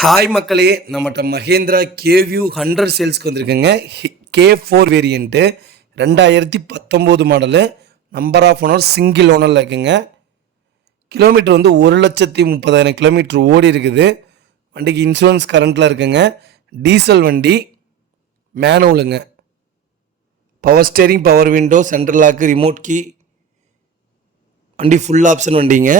Hi மக்களே, நம்மகிட்ட மஹேந்திரா கேவியூ 100 சேல்ஸ்க்கு வந்திருக்குங்க. K4 variant 2019 model. Number of owner single ஓனரில் இருக்குங்க. கிலோமீட்டர் வந்து 1,30,000 கிலோமீட்டர் ஓடி இருக்குது. வண்டிக்கு இன்சூரன்ஸ் கரண்ட்டில் இருக்குங்க. டீசல் வண்டி, மேனுவலுங்க. Power steering, power window, central lock, remote key, வண்டி ஃபுல் ஆப்ஷன் வண்டிங்க.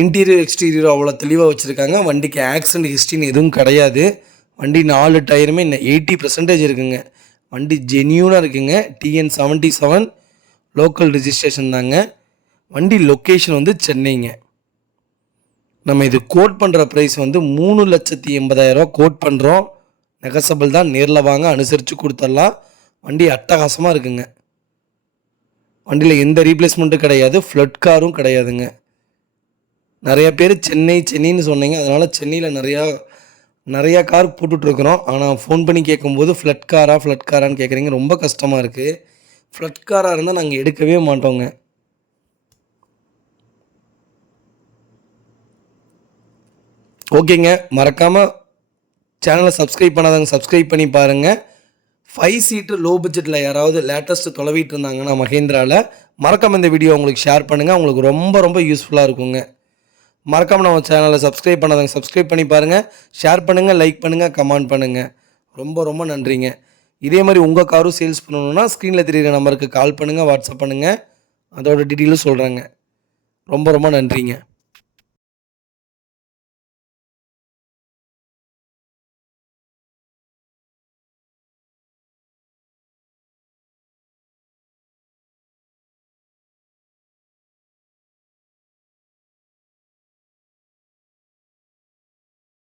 இன்டீரியர் எக்ஸ்டீரியர் அவ்வளோ தெளிவாக வச்சுருக்காங்க. வண்டிக்கு ஆக்சிடென்ட் ஹிஸ்ட்ரின்னு எதுவும் கிடையாது. வண்டி 4 டயருமே 80% இருக்குங்க. வண்டி ஜென்யூனாக இருக்குங்க. TN77 லோக்கல் ரிஜிஸ்ட்ரேஷன் தாங்க. வண்டி லொக்கேஷன் வந்து சென்னைங்க. நம்ம இது கோட் பண்ணுற ப்ரைஸ் வந்து 3,80,000 கோட் பண்ணுறோம். நெகசபிள் தான். நேரில் வாங்க, அனுசரித்து கொடுத்துடலாம். வண்டி அட்டகாசமாக இருக்குங்க. வண்டியில் எந்த ரீப்ளேஸ்மெண்ட்டும் கிடையாது, ஃப்ளட் காரும் கிடையாதுங்க. நிறைய பேர் சென்னைன்னு சொன்னீங்க. அதனால் சென்னையில் நிறையா கார் போட்டுட்ருக்குறோம். ஆனால் ஃபோன் பண்ணி கேட்கும்போது ஃப்ளட் காரான்னு கேட்குறீங்க. ரொம்ப கஷ்டமாக இருக்குது. ஃப்ளட் காராக இருந்தால் நாங்கள் எடுக்கவே மாட்டோங்க. ஓகேங்க, மறக்காமல் சேனலை சப்ஸ்கிரைப் பண்ணாதவங்க சப்ஸ்கிரைப் பண்ணி பாருங்கள். 5 சீட்டு லோ பட்ஜெட்டில் யாராவது லேட்டஸ்ட்டு தொலைவிட்டு இருந்தாங்கன்னா மஹேந்திராவில் மறக்காமல் இந்த வீடியோ உங்களுக்கு ஷேர் பண்ணுங்கள். உங்களுக்கு ரொம்ப யூஸ்ஃபுல்லாக இருக்குங்க. மறக்காமல் நம்ம சேனலை சப்ஸ்கிரைப் பண்ணாதவங்க சப்ஸ்கிரைப் பண்ணி பாருங்கள். ஷேர் பண்ணுங்கள், லைக் பண்ணுங்கள், கமெண்ட் பண்ணுங்கள். ரொம்ப நன்றிங்க. இதே மாதிரி உங்கள் காரும் சேல்ஸ் பண்ணணுன்னா ஸ்க்ரீனில் தெரியுற நம்பருக்கு கால் பண்ணுங்கள், வாட்ஸ்அப் பண்ணுங்கள். அதோட டீட்டெயிலும் சொல்கிறேங்க. ரொம்ப நன்றிங்க.